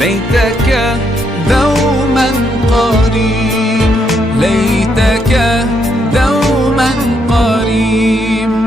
ليتك دوما قريب ليتك دوما قريب.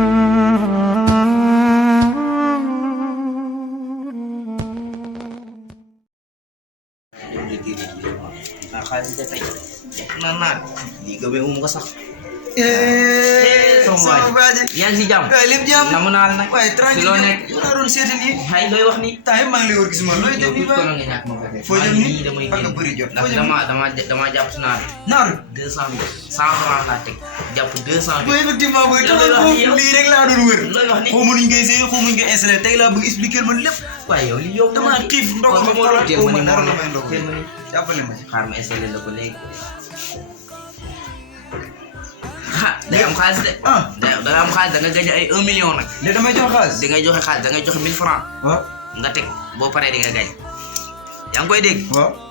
sama baji yang si jam lim jam namu naal nak way tranquille lo nek yo la don sété ni hay loy wax ni tay ma ngi lay wër gis ma loy def ni ba ko nga ñak mo fo jëm ni damay ak bëri jot ndax dama japp su naar nar 200 100 la tek japp 200 boy effectivement boy li rek la doon wër loy wax ni ko mu ñu ngay sey ko mu ñu installer tay la bëgg expliquer man lepp way yow li yow dama xif ndok ma mo lo mo ni dara la may ndok mo jappale ma xaar ma installer la ko legi day am xaalis de da am xaalis da nga gagne ay 1 million nak le damay jox xaalis da ngay joxe xaalis da ngay joxe 1000 francs nga tek bo paré di nga gagne yang koy deg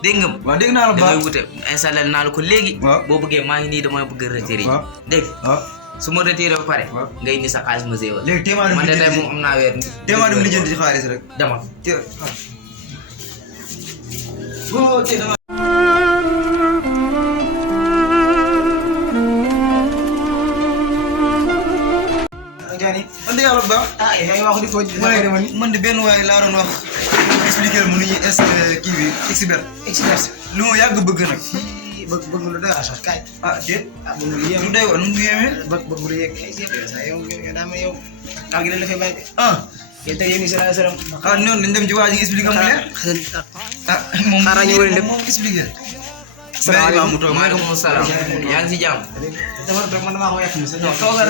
deg ngam wa deg na la ba da ngay wuté installer na la ko legi bo bëgge ma ngi ni dama bëgg retirer deg suma retirer ba paré ngay ni sa xaalis ma zéwal legi téma man de tay mo am na wër téma dem li jënd ci xaalis rek dama bo té dama jani man de yalla ba ay wax di fo man de ben way la doon wax expliquer mu ni ki bi expert lu mo yag bëgg nak bëgg lu dara sax kay déet bëgg lu yëm lu day won mu yéme bëgg lu yëg ay sépp sa yow dama yow ak la fay bay ya tay ni sala salam non dañ dem ci waji expliquer mu ne mom xara ñu wëri mom expliquer Assalamualaikum salam yang si jam dama tok man dama ko yak ni sa togal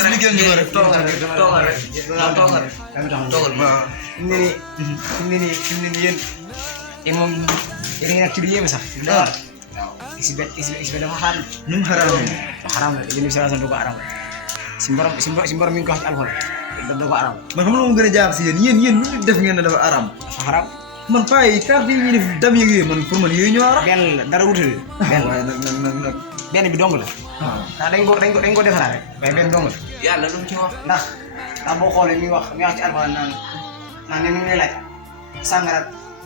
expliquer ñu ko rek togal ni yeen mom yeen nak ci yéme sax isibet dama xam num haram la ni sala salam do ko haram si mborom mi ngi ko wax ci alxuraan do ko haram man xam mo gëna jaar ci yeen lu def ngeen dafa haram haram man pay carte yi def dam yeeg man pour man yoy ñu haram ben dara wutul ben way nak ben bi dong la dañ ko defal rek way ben dong la yalla lu ci wax ndax bo xolé mi wax ci alxuraan nan ni ngi laaj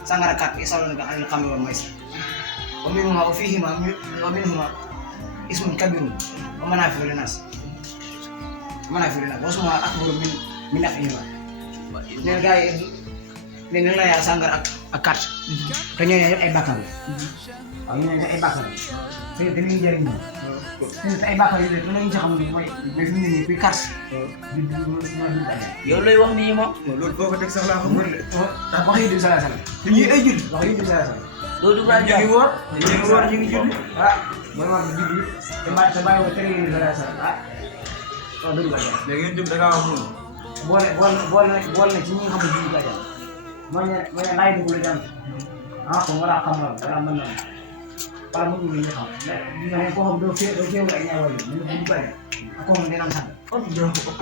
sangara kat bi sawal nga al khamru wal maisir wa minhuma fihima wa minhuma ismun kabirun wa manafi'u linnas wasma akbaru min naf'ihima ne gaay ne la ya sangara ak kat te ñoy ay bakkar waaw ñu ay bakkar te dañuy jëriñ te ay bakkar yi dañu ci xam ni moy mais fi ni fi kat yow lay wax ni mo loolu boko tek sax la xam wax yi du sala sala ñi ay jul wax yi du sala sala do du ba ñu ngi wor ñu ngi jul moy ma jul te baay wa tere ni sala sala do ba léegi ngeen jëm da nga am bol na ci ñi nga xam ne ba jam moy lay dugul jam ko wala xam la wala man na wala mu ngi xam ne ko xam do fi ay ñaawal ñu bu bari ko xam dina am sax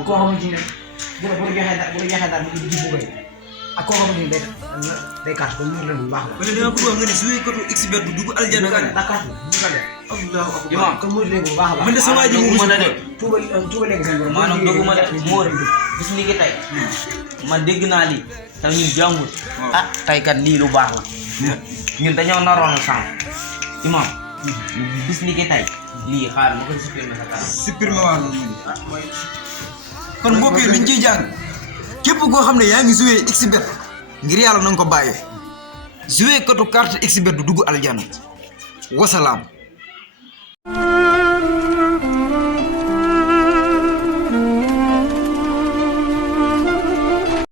ko xam ci ne bu joxe dal mu di bu bari ak ko xam ni day kat ko ñu la bu baax ba dina bëgg nga ni suy ko expert bu dugg aljana kan dakar bu kale Allahu akbar imam ko mu le bu baax man de sama ji mu mëna def tuba leg sen borom manam doguma def moor bis ni ki tay man dégg na li taw ñu jangul tay kat li lu baax la ñun dañoo naroon sang imam bis ni ki tay li xaar ma ko supprimer sa kanam supprimer wa moy kon mbokk yi liñ ci jang képp koo xam ne yaa ngi jouer expert ngir yàlla na nga ko bàyyee jouer katu carte expert du dugg aljana wasalaam